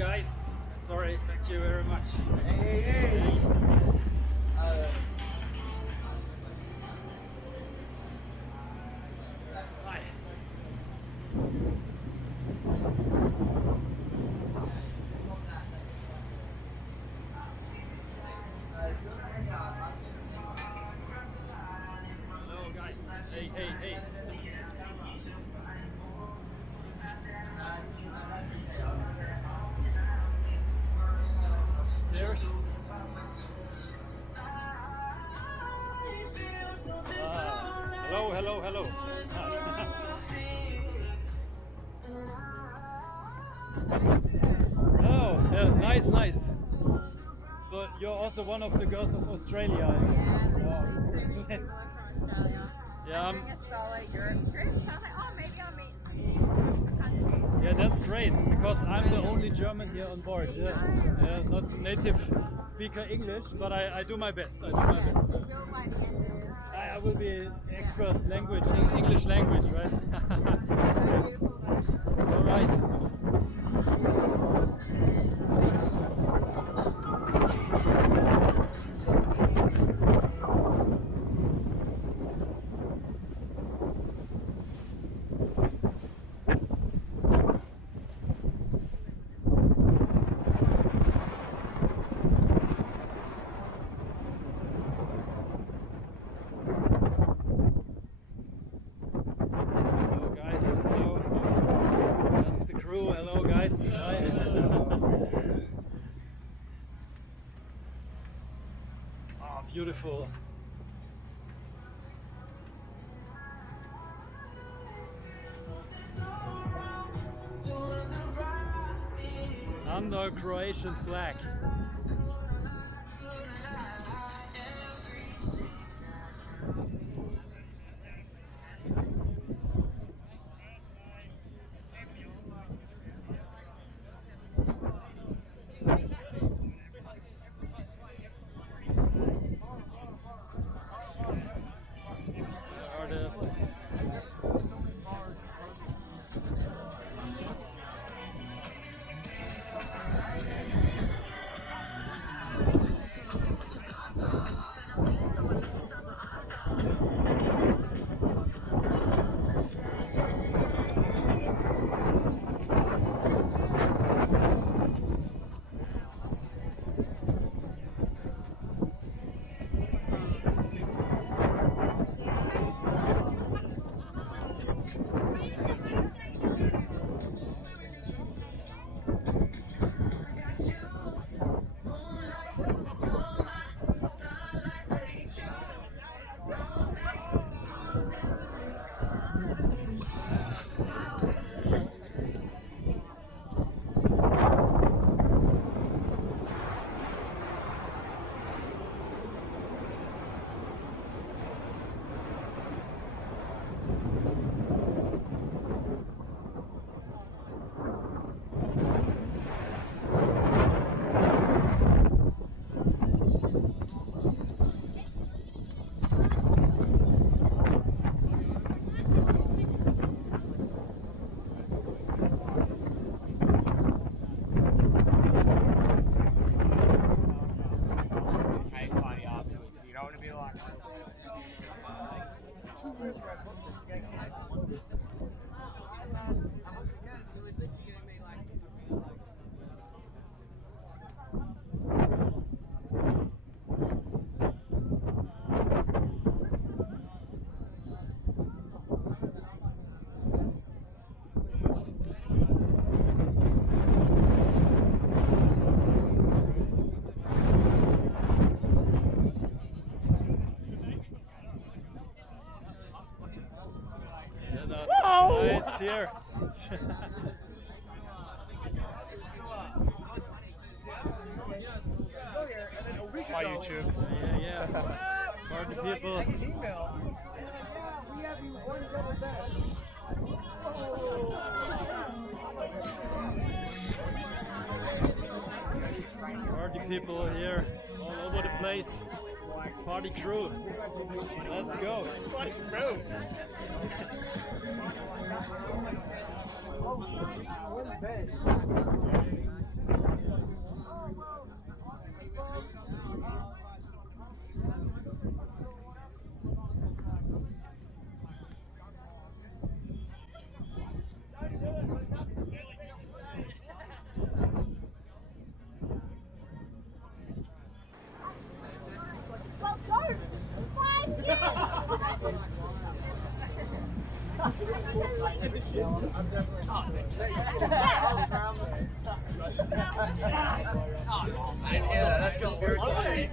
guys. Sorry, thank you very much. Hey. Hi. Hello guys. Hey. Upstairs. Hello. Oh, nice. So you're also one of the girls of Australia. Yeah, Oh. from Australia. Yeah, I'm doing a solo Europe trip, so I was like, oh, maybe I'll meet some people from different countries. Yeah, that's great because I'm the only German here on board. Yeah, not native speaker English, but I do my best. Yes, you'll like the end of this. I will be extra language, English language, right? All right. Beautiful. Under Croatian flag. Nice here. By YouTube. Yeah. For the people. I can email. We have you one double bed. Party people here all over the place. Party crew. Let's go. Party crew. One bed. That's conspiracy.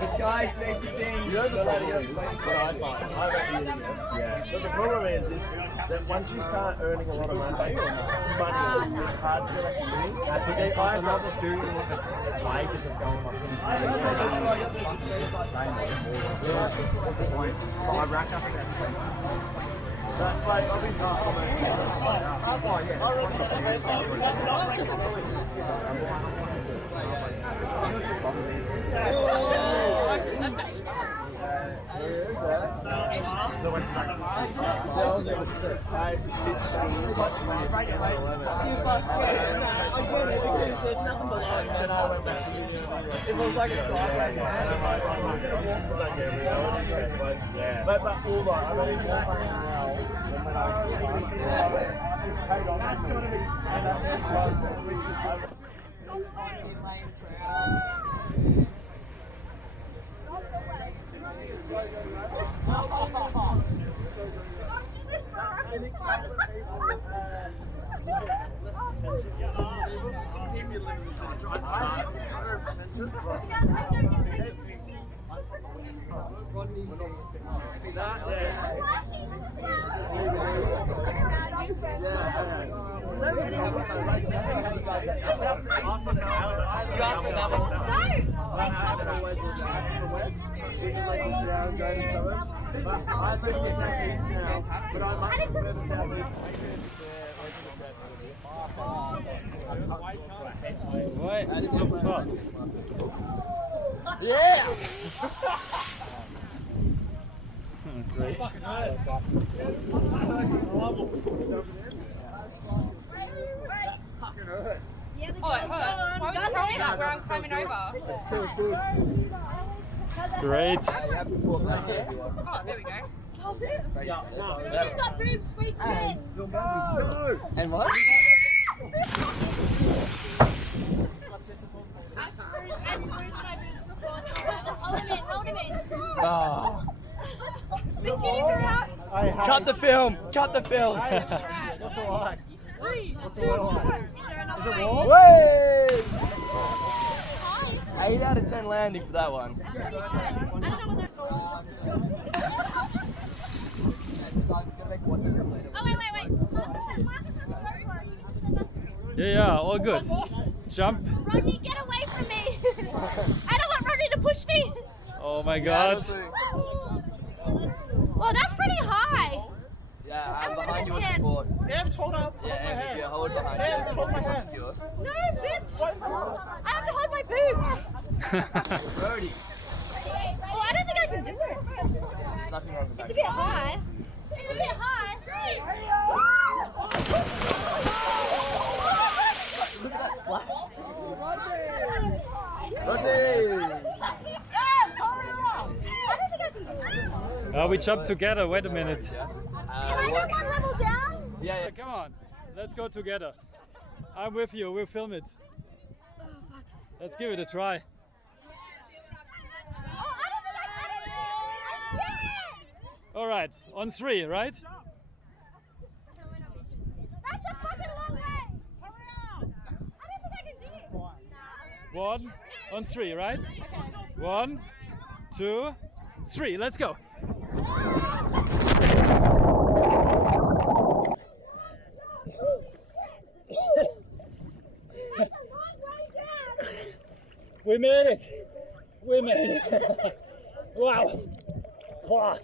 It's guys, safety thing. You know the but the problem is that once you start earning a lot of money, it's hard to get uni. I'd rather do wages of going like I rack up about 20. That's like I've been talking It looks like a slide. But all right, I'm only more money now than when I Ouais, allez, c'est bon. Yeah! Great. Oh, it hurts. Why would you tell me that where I'm climbing over? Great. Oh, there we go. And what? Hold him in. Oh. The titties are out. Cut the film! Cut the film! like? What's the water like? Is there another Is it way? warm? Way! 8 out of 10 landing for that one. I don't know what Oh, wait. Yeah, all good. Jump. Rodney, get away from me. I don't want Rodney to push me. Oh my god. Well, that's pretty high. Yeah, I'm behind you gonna is get support. Ams, hold up. Yeah, Ams, yeah, hold behind you. Ams, hold my More hand. secure. No, bitch. I have to hold my boobs. Brody. Oh, I don't think I can do it. There's nothing wrong with It's that. a bit high. It's a bit high. Look at that splash. We jumped together. Wait a minute. Can I go one level down? Yeah. Come on. Let's go together. I'm with you. We'll film it. Let's give it a try. Oh, I don't think I'm scared. All right. On 3, right? That's a fucking long way. Hurry up. I don't think I can do it. 1, on 3, right? 1, 2, 3. Let's go. That's a long way down. We made it. We made it. Wow. Wow.